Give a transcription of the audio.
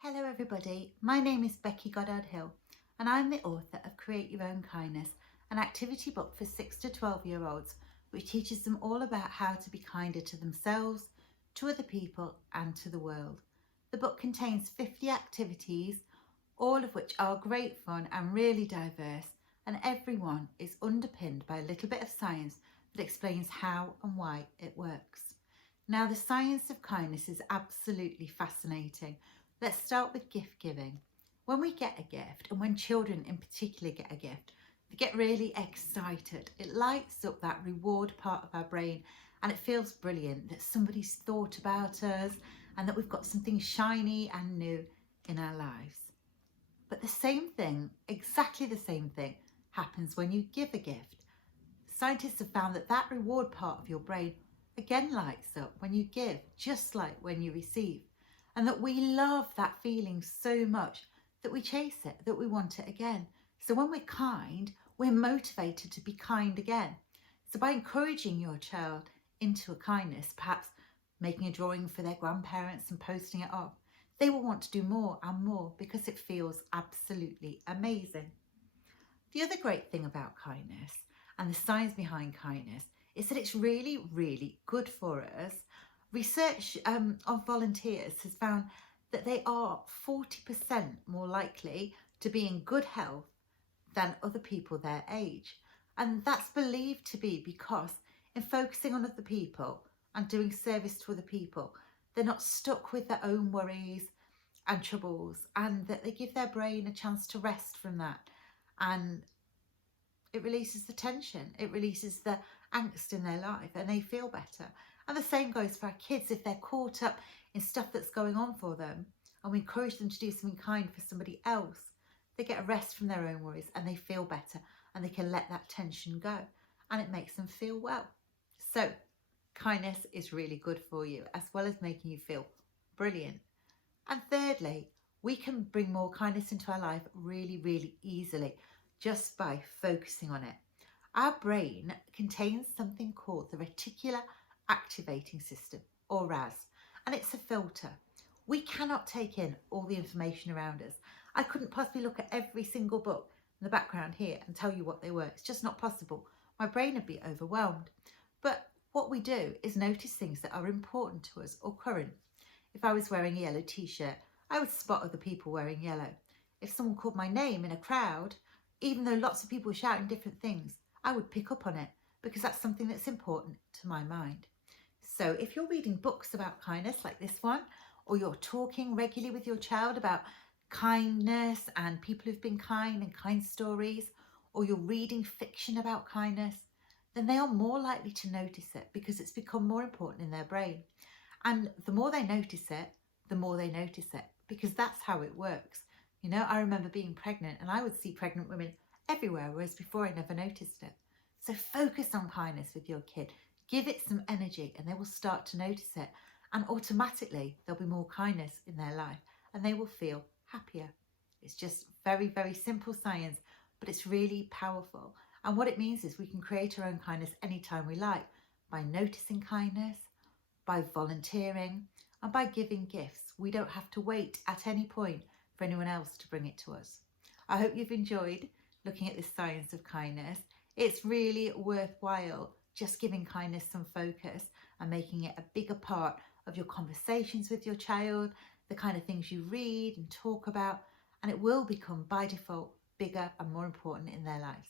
Hello everybody, my name is Becky Goddard-Hill and I'm the author of Create Your Own Kindness, an activity book for 6 to 12-year-olds which teaches them all about how to be kinder to themselves, to other people and to the world. The book contains 50 activities, all of which are great fun and really diverse, and every one is underpinned by a little bit of science that explains how and why it works. Now, the science of kindness is absolutely fascinating. Let's start with gift giving. When we get a gift, and when children in particular get a gift, they get really excited. It lights up that reward part of our brain and it feels brilliant that somebody's thought about us and that we've got something shiny and new in our lives. But the same thing, exactly the same thing, happens when you give a gift. Scientists have found that that reward part of your brain again lights up when you give, just like when you receive. And that we love that feeling so much that we chase it, that we want it again. So when we're kind, we're motivated to be kind again. So by encouraging your child into a kindness, perhaps making a drawing for their grandparents and posting it up, they will want to do more and more because it feels absolutely amazing. The other great thing about kindness and the science behind kindness is that it's really, really good for us. Research of volunteers has found that they are 40% more likely to be in good health than other people their age. And that's believed to be because in focusing on other people and doing service to other people, they're not stuck with their own worries and troubles, and that they give their brain a chance to rest from that. And it releases the tension, it releases the angst in their life, and they feel better. And the same goes for our kids. If they're caught up in stuff that's going on for them and we encourage them to do something kind for somebody else, they get a rest from their own worries and they feel better and they can let that tension go and it makes them feel well. So kindness is really good for you, as well as making you feel brilliant. And thirdly, we can bring more kindness into our life really, really easily just by focusing on it. Our brain contains something called the reticular activating system, or RAS, and it's a filter. We cannot take in all the information around us. I couldn't possibly look at every single book in the background here and tell you what they were. It's just not possible. My brain would be overwhelmed. But what we do is notice things that are important to us or current. If I was wearing a yellow t-shirt, I would spot other people wearing yellow. If someone called my name in a crowd, even though lots of people were shouting different things, I would pick up on it because that's something that's important to my mind. So if you're reading books about kindness like this one, or you're talking regularly with your child about kindness and people who've been kind and kind stories, or you're reading fiction about kindness, then they are more likely to notice it because it's become more important in their brain. And the more they notice it, the more they notice it, because that's how it works. You know, I remember being pregnant and I would see pregnant women everywhere, whereas before I never noticed it. So focus on kindness with your kid. Give it some energy and they will start to notice it. And automatically there'll be more kindness in their life and they will feel happier. It's just very, very simple science, but it's really powerful. And what it means is we can create our own kindness anytime we like by noticing kindness, by volunteering, and by giving gifts. We don't have to wait at any point for anyone else to bring it to us. I hope you've enjoyed looking at this science of kindness. It's really worthwhile just giving kindness some focus and making it a bigger part of your conversations with your child, the kind of things you read and talk about, and it will become by default bigger and more important in their lives.